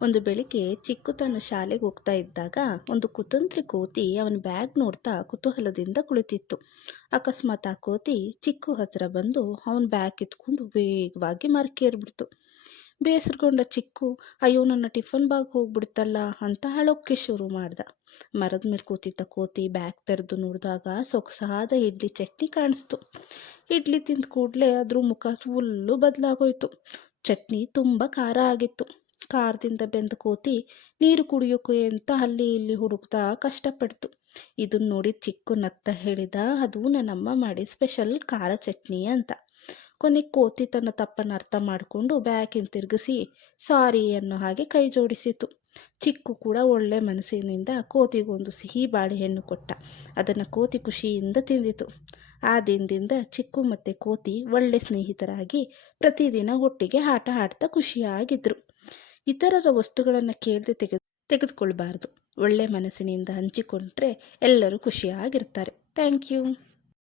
ಒಂದು ಬೆಳಿಗ್ಗೆ ಚಿಕ್ಕು ತನ್ನ ಶಾಲೆಗೆ ಹೋಗ್ತಾ ಇದ್ದಾಗ ಒಂದು ಕುತಂತ್ರಿ ಕೋತಿ ಅವನ ಬ್ಯಾಗ್ ನೋಡ್ತಾ ಕುತೂಹಲದಿಂದ ಕುಳಿತಿತ್ತು. ಅಕಸ್ಮಾತ್ ಆ ಕೋತಿ ಚಿಕ್ಕು ಹತ್ರ ಬಂದು ಅವನ ಬ್ಯಾಗ್ ಕಿತ್ಕೊಂಡು ವೇಗವಾಗಿ ಮರಕೇರ್ಬಿಡ್ತು. ಬೇಸರಗೊಂಡ ಚಿಕ್ಕು, ಅಯ್ಯೋ ನನ್ನ ಟಿಫನ್ ಬ್ಯಾಗ್ ಹೋಗ್ಬಿಡ್ತಲ್ಲ ಅಂತ ಅಳೋಕ್ಕೆ ಶುರು ಮಾಡ್ದ. ಮರದ ಮೇಲೆ ಕೂತಿದ್ದ ಕೋತಿ ಬ್ಯಾಗ್ ತೆರೆದು ನೋಡಿದಾಗ ಸೊಗಸಾದ ಇಡ್ಲಿ ಚಟ್ನಿ ಕಾಣಿಸ್ತು. ಇಡ್ಲಿ ತಿಂದ ಕೂಡಲೇ ಅದ್ರ ಮುಖ ಫುಲ್ಲು ಬದಲಾಗೋಯ್ತು. ಚಟ್ನಿ ತುಂಬ ಖಾರ ಆಗಿತ್ತು. ಖಾರದಿಂದ ಬೆಂದ ಕೋತಿ ನೀರು ಕುಡಿಯೋಕೆ ಅಂತ ಅಲ್ಲಿ ಇಲ್ಲಿ ಹುಡುಕ್ತಾ ಕಷ್ಟಪಡ್ತು. ಇದನ್ನ ನೋಡಿ ಚಿಕ್ಕು ನಗ್ತಾ ಹೇಳಿದ, ಅದು ನನ್ನಮ್ಮ ಮಾಡಿ ಸ್ಪೆಷಲ್ ಖಾರ ಚಟ್ನಿ ಅಂತ. ಕೊನೆಗೆ ಕೋತಿ ತನ್ನ ತಪ್ಪನ್ನು ಅರ್ಥ ಮಾಡಿಕೊಂಡು ಬ್ಯಾಗಿನ ತಿರುಗಿಸಿ ಸಾರಿ ಅನ್ನೋ ಹಾಗೆ ಕೈ ಜೋಡಿಸಿತು. ಚಿಕ್ಕು ಕೂಡ ಒಳ್ಳೆ ಮನಸ್ಸಿನಿಂದ ಕೋತಿಗೊಂದು ಸಿಹಿ ಬಾಳೆಹಣ್ಣು ಕೊಟ್ಟ. ಅದನ್ನು ಕೋತಿ ಖುಷಿಯಿಂದ ತಿಂದಿತು. ಆ ದಿನದಿಂದ ಚಿಕ್ಕು ಮತ್ತು ಕೋತಿ ಒಳ್ಳೆ ಸ್ನೇಹಿತರಾಗಿ ಪ್ರತಿದಿನ ಒಟ್ಟಿಗೆ ಆಟ ಆಡ್ತಾ ಖುಷಿಯಾಗಿದ್ದರು. ಇತರರ ವಸ್ತುಗಳನ್ನು ಕೇಳದೆ ತೆಗೆದುಕೊಳ್ಬಾರ್ದು. ಒಳ್ಳೆ ಮನಸ್ಸಿನಿಂದ ಹಂಚಿಕೊಂಡ್ರೆ ಎಲ್ಲರೂ ಖುಷಿಯಾಗಿರ್ತಾರೆ. Thank you.